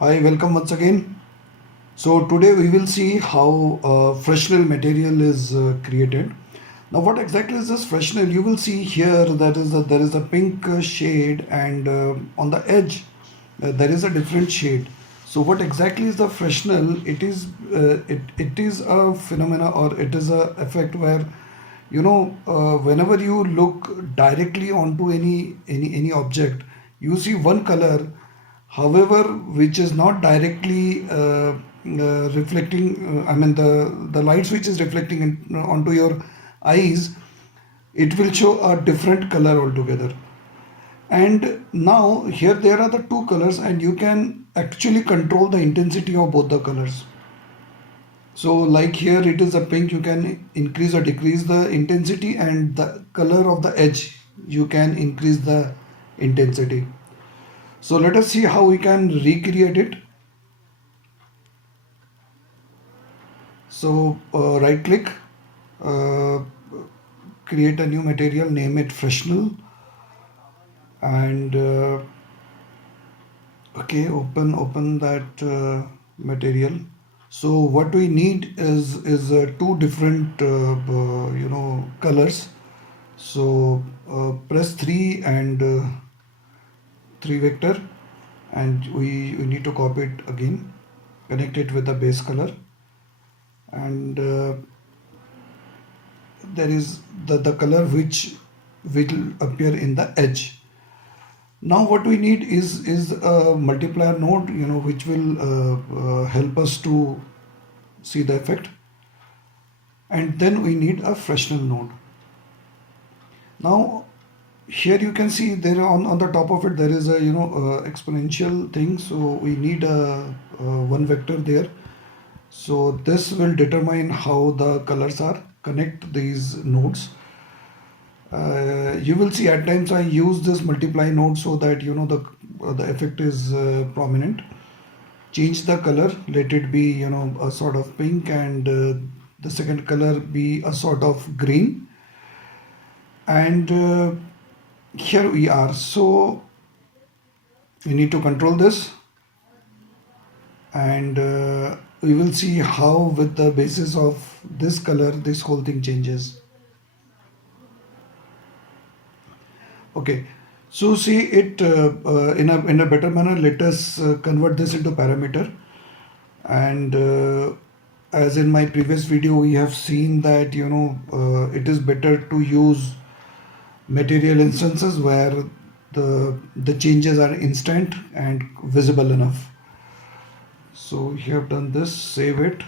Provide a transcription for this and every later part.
Hi, welcome once again. So today we will see how Freshnel material is created. Now what exactly is this Freshnel? You will see here that there is a pink shade, and on the edge there is a different shade. So what exactly is the Freshnel? It is a phenomena, or it is a effect where whenever you look directly onto any object, you see one color, however which is not directly reflecting, I mean the lights which is reflecting onto your eyes, it will show a different color altogether. And now here there are the two colors, and you can actually control the intensity of both the colors. So like here it is a pink, you can increase or decrease the intensity, and the color of the edge you can increase the intensity. So let us see how we can recreate it. So right click, uh, create a new material, name it Freshnel, and okay, open that material. So what we need is two different colors. So press 3 and 3 vector, and we need to copy it again, connect it with the base color, and there is the color which will appear in the edge. Now what we need is a multiplier node, which will help us to see the effect, and then we need a Freshnel node. Now here you can see there on the top of it there is a exponential thing, so we need one vector there. So this will determine how the colors are. Connect these nodes. You will see at times I use this multiply node so that the effect is prominent. Change the color, let it be a sort of pink, and the second color be a sort of green, and here we are. So we need to control this, and we will see how with the basis of this color this whole thing changes. Okay, so see it in a better manner. Let us convert this into parameter, and as in my previous video we have seen that it is better to use material instances where the changes are instant and visible enough. So we have done this, save it.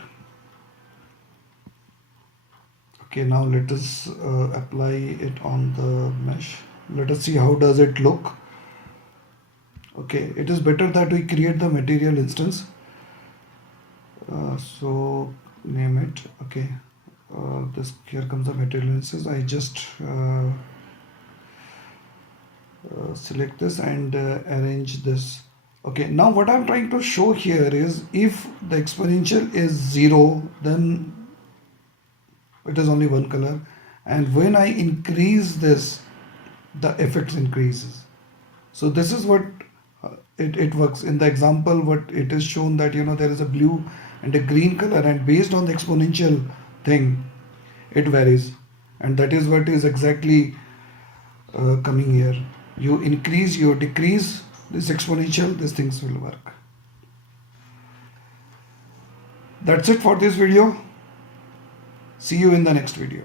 Okay, now let us apply it on the mesh. Let us see how does it look. Okay, it is better that we create the material instance. So name it. Okay, this here comes the material instance. I just select this and arrange this. Okay, now what I'm trying to show here is if the exponential is 0, then it is only one color, and when I increase this, the effects increases. So this is what it works. In the example what it is shown that there is a blue and a green color, and based on the exponential thing it varies, and that is what is exactly coming here. You increase, you decrease this exponential, these things will work. That's it for this video. See you in the next video.